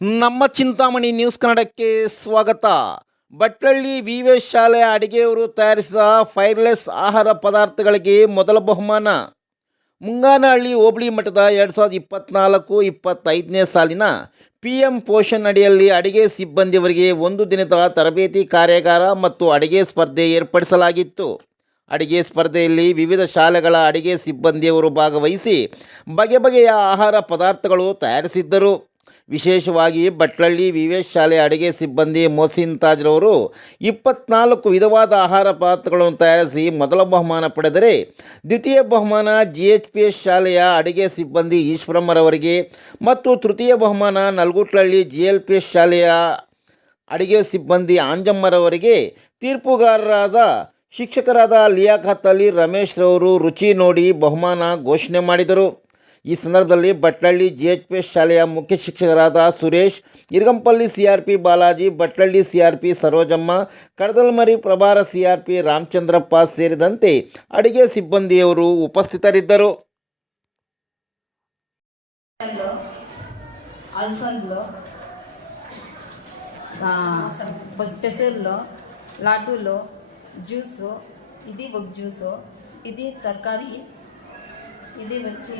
ನಮ್ಮ ಚಿಂತಾಮಣಿ ನ್ಯೂಸ್ ಕನ್ನಡಕ್ಕೆ ಸ್ವಾಗತ. ಬಟ್ಟಳ್ಳಿ ವಿವೇಶ್ ಶಾಲೆಯ ಅಡಿಗೆಯವರು ತಯಾರಿಸಿದ ಫೈರ್ಲೆಸ್ ಆಹಾರ ಪದಾರ್ಥಗಳಿಗೆ ಮೊದಲ ಬಹುಮಾನ. ಮುಂಗಾನಹಳ್ಳಿ ಹೋಬಳಿ ಮಠದ ಎರಡು ಸಾವಿರದ ಇಪ್ಪತ್ತ್ನಾಲ್ಕು ಇಪ್ಪತ್ತೈದನೇ ಸಾಲಿನ ಪಿ ಎಂ ಪೋಷಣ್ ಅಡಿಯಲ್ಲಿ ಅಡಿಗೆ ಸಿಬ್ಬಂದಿಯವರಿಗೆ ಒಂದು ದಿನದ ತರಬೇತಿ ಕಾರ್ಯಾಗಾರ ಮತ್ತು ಅಡಿಗೆ ಸ್ಪರ್ಧೆ ಏರ್ಪಡಿಸಲಾಗಿತ್ತು. ಅಡಿಗೆ ಸ್ಪರ್ಧೆಯಲ್ಲಿ ವಿವಿಧ ಶಾಲೆಗಳ ಅಡಿಗೆ ಸಿಬ್ಬಂದಿಯವರು ಭಾಗವಹಿಸಿ ಬಗೆ ಬಗೆಯ ಆಹಾರ ಪದಾರ್ಥಗಳು ತಯಾರಿಸಿದ್ದರು. ವಿಶೇಷವಾಗಿ ಭಟ್ಲಳ್ಳಿ ವಿವೇಶ್ ಶಾಲೆ ಅಡುಗೆ ಸಿಬ್ಬಂದಿ ಮೊಹಸಿನ್ ತಾಜ್ರವರು ಇಪ್ಪತ್ನಾಲ್ಕು ವಿಧವಾದ ಆಹಾರ ಪದಾರ್ಥಗಳನ್ನು ತಯಾರಿಸಿ ಮೊದಲ ಬಹುಮಾನ ಪಡೆದರೆ ದ್ವಿತೀಯ ಬಹುಮಾನ ಜಿ ಎಚ್ ಪಿ ಎಸ್ ಶಾಲೆಯ ಅಡುಗೆ ಸಿಬ್ಬಂದಿ ಈಶ್ವರಮ್ಮರವರಿಗೆ ಮತ್ತು ತೃತೀಯ ಬಹುಮಾನ Nalgutlahalli G L P S ಶಾಲೆಯ ಅಡುಗೆ ಸಿಬ್ಬಂದಿ ಆಂಜಮ್ಮರವರಿಗೆ ತೀರ್ಪುಗಾರರಾದ ಶಿಕ್ಷಕರಾದ ಲಿಯಾಖತ್ ಅಲಿ ರಮೇಶ್ರವರು ರುಚಿ ನೋಡಿ ಬಹುಮಾನ ಘೋಷಣೆ ಮಾಡಿದರು. ಈ ಸಂದರ್ಭದಲ್ಲಿ ಬಟ್ಲಳ್ಳಿ ಜಿ ಎಚ್ ಪಿ ಶಾಲೆಯ ಮುಖ್ಯ ಶಿಕ್ಷಕರಾದ Suresh, Irgampalli P Balaji Bhatlahalli C R P Sarojamma, Kadadalmari ಪ್ರಭಾರ ಸಿ ಆರ್ ಪಿ ರಾಮಚಂದ್ರಪ್ಪ ಸೇರಿದಂತೆ ಅಡಿಗೆ ಸಿಬ್ಬಂದಿಯವರು ಉಪಸ್ಥಿತರಿದ್ದರು. ಲಾಟುಲು, ಜ್ಯೂಸು ಇದೀ ಒಗ್ ಜ್ಯೂಸು ಇದೀ ತರಕಾರಿ ఇది వచ్చి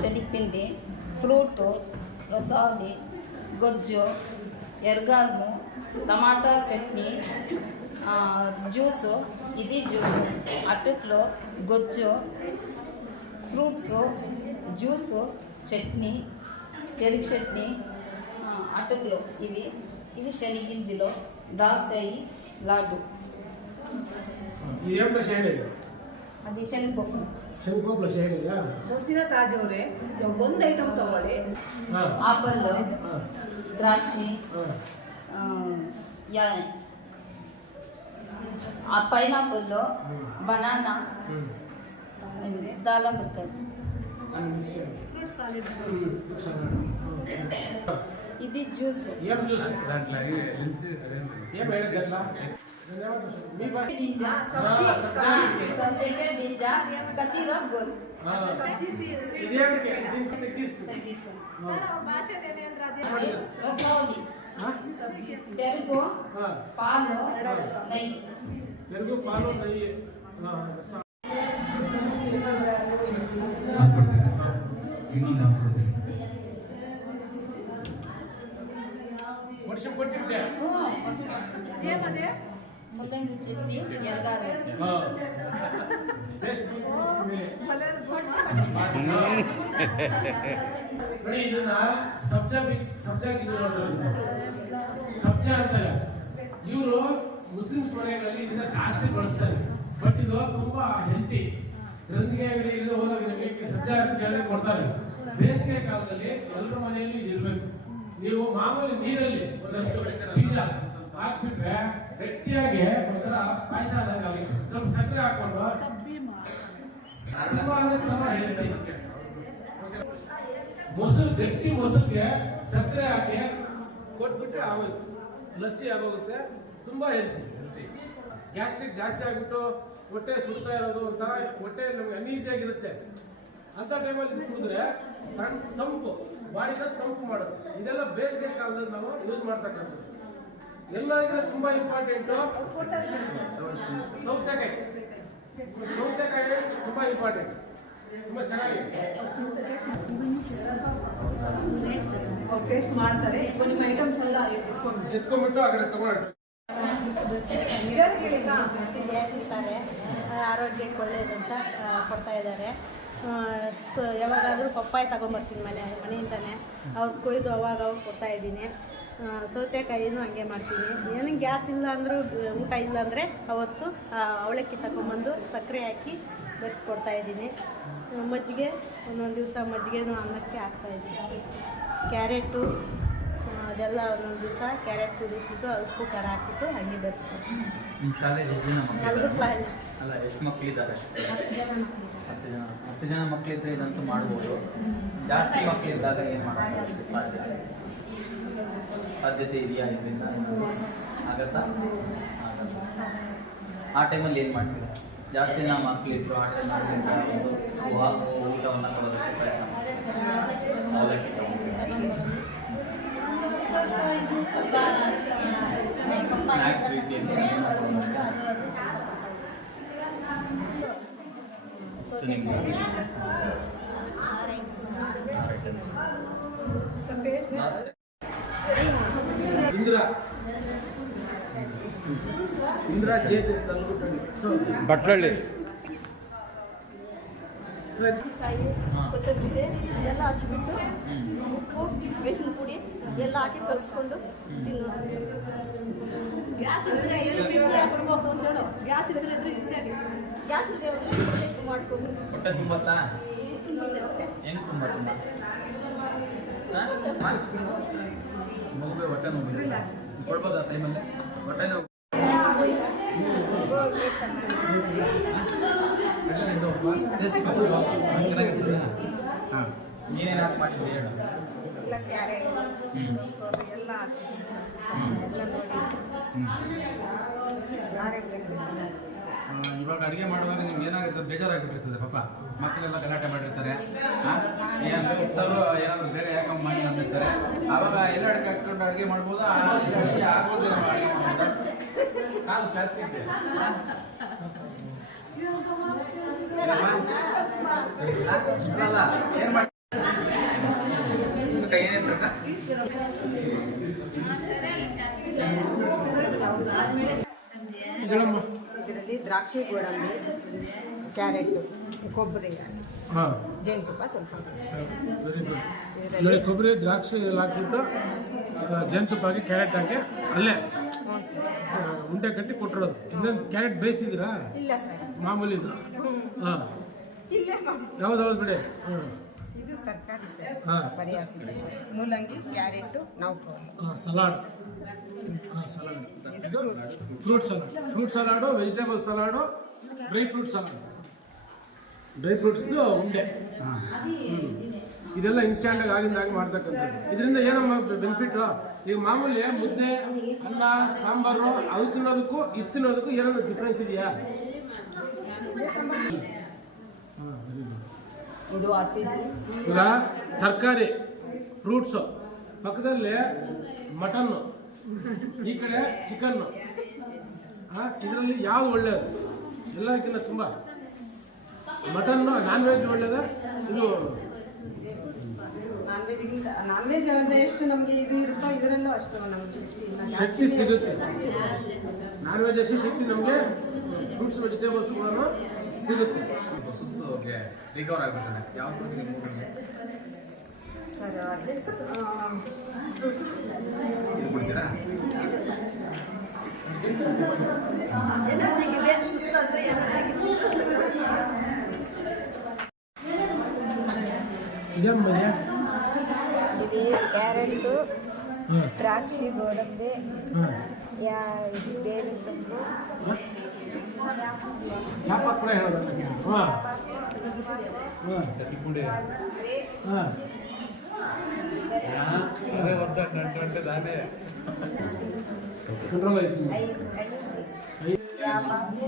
శనిపిండి ఫ్రూటు రసాలి గొజ్జు ఎర్గాము టమాటా చట్నీ జ్యూసు. ఇది జ్యూసు. అటుకులు గొజ్జు ఫ్రూట్సు జ్యూసు చట్నీ పెరుగు చట్నీ అటుకులు. ఇవి ఇవి శనిగింజలు దాసకాయి లాడ్డు. అది శనగపప్పు. ಶಂಕು ಪ್ಲಸ್ ಹೇಳಿದಾ ಮೊಸಿನ ತಾಜ್ ಅವರೇ ಒಂದು ಐಟಮ್ ತಗೊಳ್ಳಿ ಹಾಂ ఆపళ్ళు ಹಾಂ ద్రాక్షి ಹಾಂ ఆ, యా- ఆ పైనాపిల్లో బనానా ಹ್ಞೂ దాళంబరికాయ ఇది జ్యూస్ ఏం జ్యూస్ ఏం बीजा सब्जेक्ट बीजा कति रब गोल పెరుగు పాలు నెయ్యి పెరుగు పాలు నెయ్యి వర్షం పట్టింటే ఏమదే ಮೂಲಂಗಿ ಚಟ್ನಿ ಎರ್ಗಾರು ಇದನ್ನ ಸಬ್ಜಾ ಸಬ್ಜಾ ಇವರು ಮುಸ್ಲಿಮ್ಸ್ ಮನೆಗಳಲ್ಲಿ ಇದನ್ನ ಜಾಸ್ತಿ ಬಳಸ್ತಾರೆ. ಬಟ್ ಇದು ತುಂಬಾ ಹೆಲ್ತಿ ಗ್ರಂಥಿಗೆಗಳು ಇಲ್ಲದೆ ಹೋದಾಗ ನಿಮಗೆ ಸಬ್ಜಾ ಚೆನ್ನಾಗಿ ಕೊಡ್ತಾರೆ. ಬೇಸಿಗೆ ಕಾಲದಲ್ಲಿ ಎಲ್ಲರ ಮನೆಯಲ್ಲಿ ಇದು ಇರಬೇಕು ನೀವು ಮಾಮೂಲಿ ನೀರಲ್ಲಿ ಒಂದಷ್ಟು ಬೀಜ ಹಾಕ್ಬಿಟ್ರೆ ಗಟ್ಟಿಯಾಗಿ ಒಂಥರ ಪಾಯಸ ಆದಂಗೆ ಸ್ವಲ್ಪ ಸಕ್ಕರೆ ಹಾಕೊಂಡು ಮೊಸರು, ಗಟ್ಟಿ ಮೊಸರಿಗೆ ಸಕ್ಕರೆ ಹಾಕಿ ಕೊಟ್ಬಿಟ್ರೆ ಆಗೋಯ್ತು. ಲಸ್ಸಿ ಆಗೋಗುತ್ತೆ. ತುಂಬಾ ಹೆಲ್ತಿ ಗ್ಯಾಸ್ಟ್ರಿಕ್ ಜಾಸ್ತಿ ಆಗ್ಬಿಟ್ಟು ಹೊಟ್ಟೆ ಸುಡ್ತಾ ಇರೋದು ಒಂಥರ ಹೊಟ್ಟೆ ನಮ್ಗೆ ಅನ್ಈಸಿ ಆಗಿರುತ್ತೆ. ಅಂತ ಟೈಮಲ್ಲಿ ಕುಡಿದ್ರೆ ತಣ್ ತಂಪು, ಬಾಡಿನ ತಂಪು ಮಾಡೋದು ಇದೆಲ್ಲ ಬೇಸಿಗೆ ಕಾಲದಲ್ಲಿ ನಾವು ಯೂಸ್ ಮಾಡ್ತಕ್ಕಂಥದ್ದು. ಎಲ್ಲರಿಗೂ ತುಂಬಾ ಇಂಪಾರ್ಟೆಂಟು ಸೌತೆಕಾಯಿ. ಸೌತೆಕಾಯಿ ತುಂಬಾ ಇಂಪಾರ್ಟೆಂಟ್ ತುಂಬಾ ಚೆನ್ನಾಗಿದೆ. ಟೇಸ್ಟ್ ಮಾಡ್ತಾರೆ. ನಿಮ್ಮ ಐಟಮ್ಸ್ ಎಲ್ಲ ಎತ್ಕೊಂಡ್ಬಿಟ್ಟು ಆ ಕಡೆ ತಗೊಂಡು ಆರೋಗ್ಯಕ್ಕೆ ಒಳ್ಳೇದು ಅಂತ ಕೊಡ್ತಾ ಇದ್ದಾರೆ. ಸೊ ಯಾವಾಗಾದರೂ ಪಪ್ಪಾಯಿ ತಗೊಂಬರ್ತೀನಿ ಮನೆ ಮನೆಯಿಂದನೇ. ಅವ್ರು ಕೊಯ್ದು ಅವಾಗ ಅವ್ರು ಕೊಡ್ತಾ ಇದ್ದೀನಿ. ಆ, ಸೌತೆಕಾಯಿನೂ ಹಂಗೆ ಮಾಡ್ತೀನಿ. ಏನೇನು ಗ್ಯಾಸ್ ಇಲ್ಲ ಅಂದರೂ ಊಟ ಇಲ್ಲ ಅಂದರೆ ಅವತ್ತು ಅವಳಕ್ಕಿ ತಗೊಂಬಂದು ಸಕ್ಕರೆ ಹಾಕಿ ಇದ್ದೀನಿ. ಮಜ್ಜಿಗೆ ಒಂದೊಂದು ದಿವಸ ಮಜ್ಜಿಗೆನೂ ಅನ್ನಕ್ಕೆ ಹಾಕ್ತಾಯಿದ್ದೀನಿ ಕ್ಯಾರೆಟು ಅದೆಲ್ಲ ಒಂದೊಂದು ದಿವಸ ಕ್ಯಾರೆಟ್ ತುರಿಸಿದ್ದು ಅದಕ್ಕೂ ಖಾರ ಹಾಕ್ಬಿಟ್ಟು ಹಣ್ಣಿ ನಿಮ್ಮ ಎಷ್ಟು ಜನ ಮಕ್ಕಳು ನಲ್ದು ಕ್ಲಾಸ್ ಅಲ್ಲ ಎಷ್ಟು ಮಕ್ಕಳಿದ್ದಾರೆ ಹತ್ತು ಜನ ಮಕ್ಕಳು. ಹತ್ತು ಜನ ಮಕ್ಕಳಿದ್ರೆ ಇದಂತೂ ಮಾಡ್ಬೋದು. ಜಾಸ್ತಿ ಮಕ್ಕಳಿದ್ದಾಗ ಏನು ಮಾಡೋದು ಸಾಧ್ಯ? ಸಾಧ್ಯತೆ ಇದೆಯಾ ಇದರಿಂದ? ಆಗತ್ತಾ? ಆಗಲ್ಲ ಆ ಟೈಮಲ್ಲಿ ಏನು ಮಾಡ್ತೀರಾ? ಜಾಸ್ತಿ ಜನ ಮಕ್ಕಳಿದ್ರು ಆ ಟೈಮಲ್ಲಿ ಊಟವನ್ನು ಪ್ರಯತ್ನ ಮಾಡ್ತೀರಾ. ಅವಲಕ್ಕಿ ತಗೊಂಡ್ಬಿಟ್ಟು. ಇದು ಸ್ವಲ್ಪ ಸ್ನ್ಯಾಕ್ಸ್ ರೀತಿಯಲ್ಲಿ ಇಷ್ಟು ನಿಮಗೆ items Indira Indira J S Bhatrahalli ಕಾಯಿ ಕೊತ್ತಂಬರಿ ಎಲ್ಲ ಹಚ್ಬಿಟ್ಟು ಉಪ್ಪು ಮೆಣಸಿನ ಪುಡಿ ಎಲ್ಲ ಹಾಕಿ ಕಲಿಸ್ಕೊಂಡು ತಿನ್ನೋದು ಗ್ಯಾಸ್ ಇದ್ರೆ ಏನು ಬಿಸಿ ಹಾಕೊಡ್ಬೋದು ಅಂತ ಹೇಳು. ಗ್ಯಾಸ್ ಇದ್ರೆ ಇದ್ರೆ ಬಿಸಿ ಆಗಿ. ಗ್ಯಾಸ್ ಇದ್ರೆ ಹೋದ್ರೆ ಮಾಡ್ಕೊಂಡು. ಹೊಟ್ಟೆ ತುಂಬತ್ತಾ? ಹೆಂಗ್ ತುಂಬ ತುಂಬ? ಮಗುಗೆ ಹೊಟ್ಟೆ ನೋವು ಕೊಡ್ಬೋದಾ ಟೈಮಲ್ಲಿ ಹೊಟ್ಟೆ ನೋವು. ಹಾಂ. ನೀನೇನು ಹಾಕಿ ಮಾಡಿದ್ದೆ ಹೇಳು. ಎಲ್ಲ ಕ್ಯಾರೆಟ್ ಹ್ಞೂ ಎಲ್ಲ ಇವಾಗ ಅಡುಗೆ ಮಾಡುವಾಗ ನಿಮ್ಗೆ ಏನಾಗುತ್ತೆ? ಬೇಜಾರಾಗಿಬಿಟ್ಟಿರ್ತದೆ ಪಾಪ. ಮಕ್ಕಳೆಲ್ಲ ಗಲಾಟೆ ಮಾಡಿರ್ತಾರೆ. ಸರ್ ಏನಾದ್ರು ಬೇಗ ಯಾಕಂಗ್ ಮಾಡಿ ಅಂದಿರ್ತಾರೆ ಅವಾಗ ಎಲ್ಲ ಅಡುಗೆ ಹಾಕೊಂಡು ಅಡುಗೆ ಮಾಡ್ಬೋದು? ಅಡುಗೆ ಮಾಡಿ ಅಕ್ಕ ಏನು ಹೆಸರಕ್ಕ ಇದರಲ್ಲಿ ದ್ರಾಕ್ಷಿ ಗೋಡಂಬಿ ಕ್ಯಾರೆಟ್ ಕೊಬ್ಬರಿ ಹಾಂ. ಜೇನುತುಪ್ಪ ಸ್ವಲ್ಪ ನೋಡಿ ಕೊಬ್ಬರಿ ದ್ರಾಕ್ಷಿ ಎಲ್ಲ ಹಾಕ್ಬಿಟ್ಟು ಜೇನುತುಪ್ಪ ಹಾಕಿ ಕ್ಯಾರೆಟ್ ಹಾಕಿ ಅಲ್ಲೇ ಉಂಡೆ ಕಟ್ಟಿ ಕೊಟ್ಟಿರೋದು. ಇನ್ನೊಂದು ಕ್ಯಾರೆಟ್ ಬೇಯಿಸಿದಿರಾ ಇಲ್ಲ ಸರ್. ಮಾಮೂಲಿ ಇದು. ಹಾಂ. ಇಲ್ಲೇ ಮಾಡಿ ಯಾವ್ದು ಹೌದು ಬಿಡಿ? ಹ್ಞೂ ತರಕಾರಿ ಸರ್. ಹಾಂ. ಮೂಲಂಗಿ ಕ್ಯಾರೆಟು ನಾವು ಸಲಾಡ್. ಸಲಾಡ್. ಇದು fruit salad fruit salad vegetable salad dry fruit salad dry ಫ್ರೂಟ್ಸ್ದು ಉಂಡೆ. ಇದೆಲ್ಲ ಇನ್ಸ್ಟ್ಯಾಂಟಾಗಿ ಆಗಿಂದಾಗಿ ಮಾಡ್ತಕ್ಕಂಥದ್ದು. ಇದರಿಂದ ಏನಮ್ಮ ಬೆನಿಫಿಟ್ಟು ಈಗ ಮಾಮೂಲಿ ಮುದ್ದೆ ಅನ್ನ ಸಾಂಬಾರು ಅದು ತಿನ್ನೋದಕ್ಕೂ ಇದು ತಿನ್ನೋದಕ್ಕೂ ಏನಾದ್ರು ಡಿಫ್ರೆನ್ಸ್ ಇದೆಯಾ? ಈಗ ತರಕಾರಿ ಫ್ರೂಟ್ಸು ಪಕ್ಕದಲ್ಲಿ ಮಟನ್ನು ಈ ಕಡೆ ಚಿಕನ್ನು ಇದರಲ್ಲಿ ಯಾವ್ದು ಒಳ್ಳೆಯದು ಎಲ್ಲದಕ್ಕಿಂತ ತುಂಬ. ಮಟನ್ನು ನಾನ್ ವೆಜ್ ಒಳ್ಳೆಯದ ಇದು ನಾನ್ ವೆಜ್ ಅಂದರೆ ಎಷ್ಟು ನಮಗೆ ಇದು ಇರುತ್ತೋ ಇದರಲ್ಲೂ ಅಷ್ಟು ನಮಗೆ ಶಕ್ತಿ ಶಕ್ತಿ ಸಿಗುತ್ತೆ. ನಾನ್ ವೆಜ್ ಅಷ್ಟು ಶಕ್ತಿ ನಮಗೆ ಫ್ರೂಟ್ಸ್ ವೆಜಿಟೇಬಲ್ಸ್ಗಳನ್ನು ಸಿಗುತ್ತೆ. ಸುಸ್ತು ಅವ್ರಿಗೆ ರಿಕವರ್ ಆಗ್ಬಿಡ್ತಾನೆ ಯಾವ ಇದು ಕೊಡ್ತೀರಾ? ಎನರ್ಜಿಗಿದೆ ಸುಸ್ತಾದ್ರೆ ಎನರ್ಜಿಗೆ ಇದೇನು ಮನೆ ಇದು ಕ್ಯಾರೆಟು ಹಾಂ ದ್ರಾಕ್ಷಿ ಗೋಡಂಬಿ ಯಾ ಬೇವಿನ ಸೊಪ್ಪು ವ್ಯಾಪಾರ ಕೂಡ ಹೇಳೋದಲ್ಲ ಹಾಂ ಹಾಂ ಹಾಂ ಕಂಟ್ರೋಲ್ ಆಯ್ತು ಐದು ಐದು ಯಾವಾಗಲೂ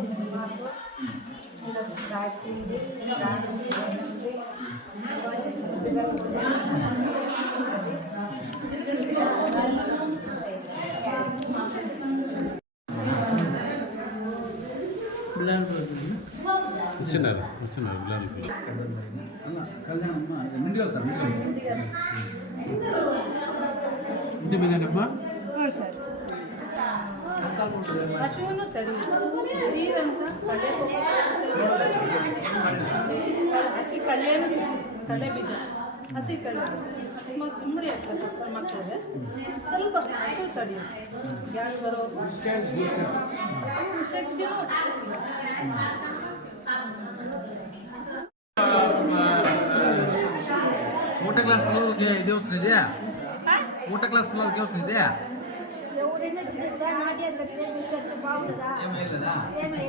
వచ్చినారు వచ్చినారు ఇంటి మీదేనమ్మా ಹಸಿ ಕಳ್ಳೆನೂ ಕಳೆ ಬೀಜ ಹಸಿ ಕಳ್ಳೆ ಅಕಸ್ಮಾತ್ ಕುಂಬರಿ ಆಗ್ತದೆ ಮಕ್ಕಳಿಗೆ ಸ್ವಲ್ಪ ಹಸು ತಡಿ ಗ್ಯಾಸ್ ಬರೋದು ಊಟ ಕ್ಲಾಸ್ పిల్లలకి ఇది వచ్చినదే ఊట క్లాస్ పిల్లలకి వచ్చినదే ఎవరైనా తింటే నాట్యం కట్టితే బాగుంటుందా ఏమీ లేదా ఏమీ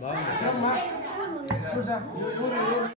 Var mı? Yok var. Yok yok yok.